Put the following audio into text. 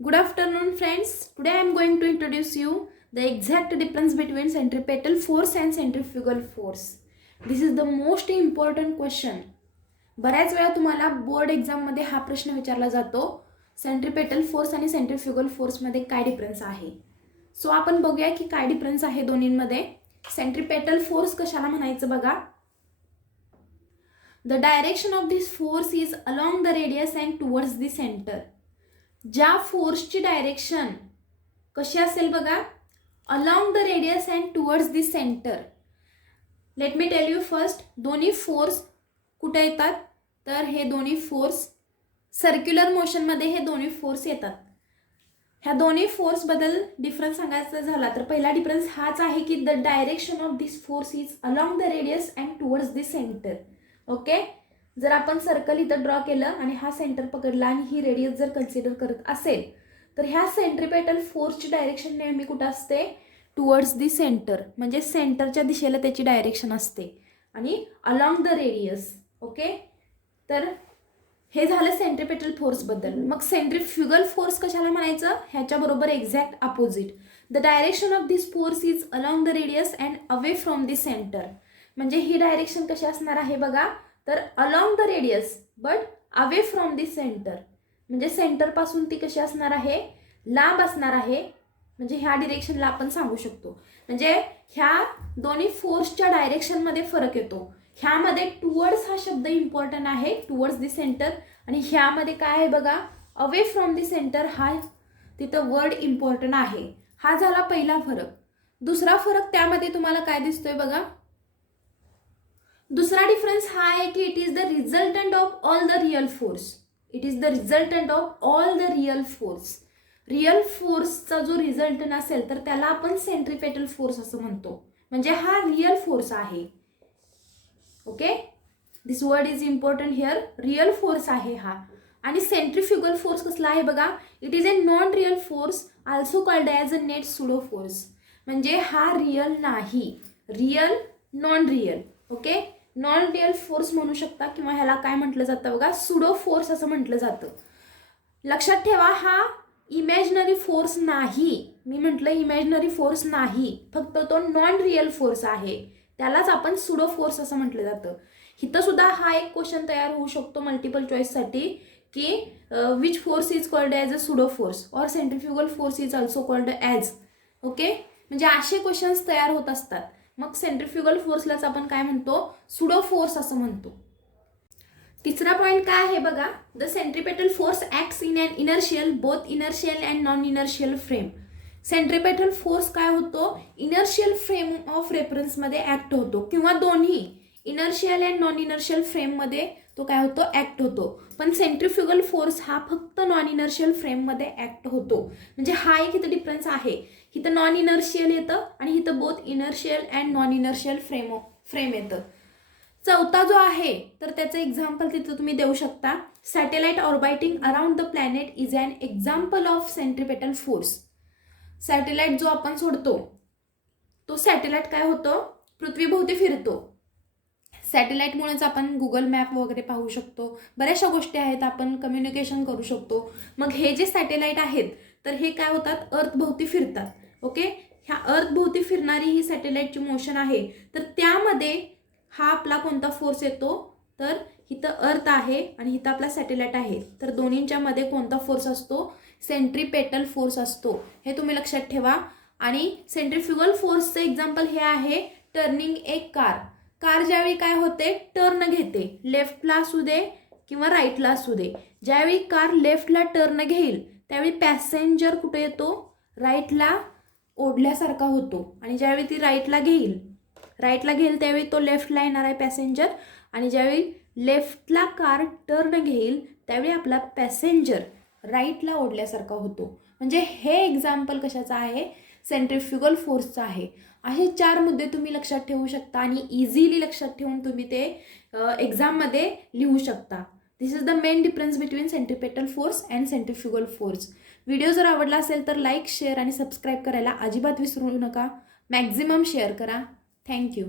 Good afternoon, friends. Today I am going to introduce you the exact difference between centripetal force and centrifugal force. This is the most important question. बऱ्याच वेळा तुम्हाला board एक्झाममध्ये हा प्रश्न विचारला जातो, centripetal force आणि centrifugal फोर्समध्ये काय डिफरन्स आहे. सो आपण बघूया की काय डिफरन्स आहे दोन्हींमध्ये. सेंट्रिपेटल फोर्स कशाला म्हणायचं बघा. The direction of this force is along the radius and towards the centre. ज्या फोर्सची डायरेक्शन कशी असेल बघा, along the radius and towards the centre. Let me tell you first, दोन्ही फोर्स कुठे येतात, तर हे दोन्ही फोर्स सर्क्युलर मोशनमध्ये हे दोन्ही फोर्स येतात. ह्या दोन्ही फोर्सबद्दल डिफरन्स सांगायचा झाला तर पहिला डिफरन्स हाच आहे की the direction of this force is along the radius and towards the centre. Okay, जर आपण सर्कल इथं ड्रॉ केलं आणि हा सेंटर पकडला आणि ही रेडियस जर कन्सिडर करत असेल तर ह्या सेंट्रिपेटल फोर्सची डायरेक्शन नेहमी कुठं असते, टुवर्ड्स दी सेंटर, म्हणजे सेंटरच्या दिशेला त्याची डायरेक्शन असते आणि अलॉंग द रेडियस. ओके, तर हे झालं सेंट्रिपेटल फोर्सबद्दल. मग सेंट्रिफ्युगल फोर्स कशाला म्हणायचं, ह्याच्याबरोबर exact opposite. The direction of this force is along the radius and away from the centre. म्हणजे ही डायरेक्शन कशी असणार आहे बघा, तर along the radius but away from the centre. म्हणजे सेंटरपासून ती कशी असणार आहे, लांब असणार आहे. म्हणजे ह्या डिरेक्शनला आपण सांगू शकतो. म्हणजे ह्या दोन्ही फोर्सच्या डायरेक्शनमध्ये फरक येतो. ह्यामध्ये टुवर्ड्स हा शब्द इम्पॉर्टंट आहे, टुवर्ड्स द सेंटर. आणि ह्यामध्ये काय आहे बघा, अवे फ्रॉम द सेंटर हा तिथं वर्ड इम्पॉर्टंट आहे. हा झाला पहिला फरक. दुसरा फरक त्यामध्ये तुम्हाला काय दिसतोय बघा, दुसरा डिफरन्स हा आहे की it is the resultant of all the real force. It is the resultant of all the real force. Real फोर्सचा जो रिझल्टंट असेल तर त्याला आपण सेंट्रिपेटल फोर्स असं म्हणतो. म्हणजे हा रियल फोर्स आहे. Okay, this word is important here. Real force आहे हा. आणि सेंट्रिफ्युगल फोर्स कसला आहे बघा, it is a non real force also called as a net pseudo force. म्हणजे हा रियल नाही, real non real. Okay, non real force म्हणू शकता किंवा ह्याला काय म्हटलं जातं बघा, सुडो फोर्स असं म्हटलं जातं. लक्षात ठेवा, हा इमॅजिनरी फोर्स नाही. मी म्हटलं इमॅजिनरी फोर्स नाही, फक्त तो नॉन रियल फोर्स आहे. त्यालाच आपण सुडो फोर्स असं म्हटलं जातं. इथं सुद्धा हा एक क्वेश्चन तयार होऊ शकतो मल्टिपल चॉईससाठी की which force is called as a pseudo force or centrifugal force is also called as. Okay, म्हणजे असे क्वेश्चन्स तयार होत असतात. मग सेंट्रिफ्युगल फोर्सलाच आपण काय म्हणतो, सुडो फोर्स असं म्हणतो. तिसरा पॉईंट काय आहे बघा, the centripetal force acts in an inertial, both inertial and non inertial frame. Centripetal force काय होतो, इनर्शियल फ्रेम ऑफ रेफरन्समध्ये ॲक्ट होतो किंवा दोन्ही इनर्शियल अँड नॉन इनर्शियल फ्रेममध्ये तो काय होतो, ॲक्ट होतो. पण सेंट्रिफ्युगल फोर्स हा फक्त नॉन इनर्शियल फ्रेममध्ये ॲक्ट होतो. म्हणजे हा एक इथं डिफरन्स आहे. इथं नॉन इनर्शियल येतं आणि इथं both inertial and non inertial frame येतं. चौथा जो आहे तर त्याचं एक्झाम्पल तिथं तुम्ही देऊ शकता. Satellite orbiting around the planet is an example of centripetal force. Satellite जो आपण सोडतो तो सॅटेलाइट काय होतो, पृथ्वीभोवती फिरतो. सॅटेलाइटमुळेच आपण गुगल मॅप वगैरे पाहू शकतो, बऱ्याचशा गोष्टी आहेत, आपण कम्युनिकेशन करू शकतो. मग हे जे सॅटेलाइट आहेत तर हे काय होतात, अर्थभोवती फिरतात. ओके, ह्या अर्थभोवती फिरणारी ही सॅटेलाइटची मोशन आहे. तर त्यामध्ये हा आपला कोणता फोर्स येतो, तर इथं अर्थ आहे आणि इथं आपला सॅटेलाइट आहे. तर दोन्हींच्या मध्ये कोणता फोर्स असतो, सेंट्रिपेटल फोर्स असतो. हे तुम्ही लक्षात ठेवा. आणि सेंट्रिफ्युगल फोर्सचं एक्झाम्पल हे आहे, टर्निंग एक कार. कार ज्यावेळी काय होते, टर्न घेते, लेफ्टला असू दे किंवा राईटला असू दे. ज्यावेळी कार लेफ्टला टर्न घेईल त्यावेळी पॅसेंजर कुठे येतो, राईटला ओढल्यासारखा होतो. आणि ज्यावेळी ती राईटला घेईल त्यावेळी तो लेफ्टला येणार आहे पॅसेंजर. आणि ज्यावेळी लेफ्टला कार टर्न घेईल त्यावेळी आपला पॅसेंजर राईटला ओढल्यासारखा होतो. म्हणजे हे एक्झाम्पल कशाचं आहे, सेंट्रिफ्युगल फोर्सचं आहे. असे 4 मुद्दे तुम्ही लक्षात ठेवू शकता आणि इझिली लक्षात ठेवून तुम्ही ते एक्झाममध्ये लिहू शकता. This is the main difference between centripetal force and centrifugal force. Video जर आवडला असेल तर लाईक, शेअर आणि सबस्क्राईब करायला अजिबात विसरू नका. मॅक्झिमम शेअर करा. थँक्यू.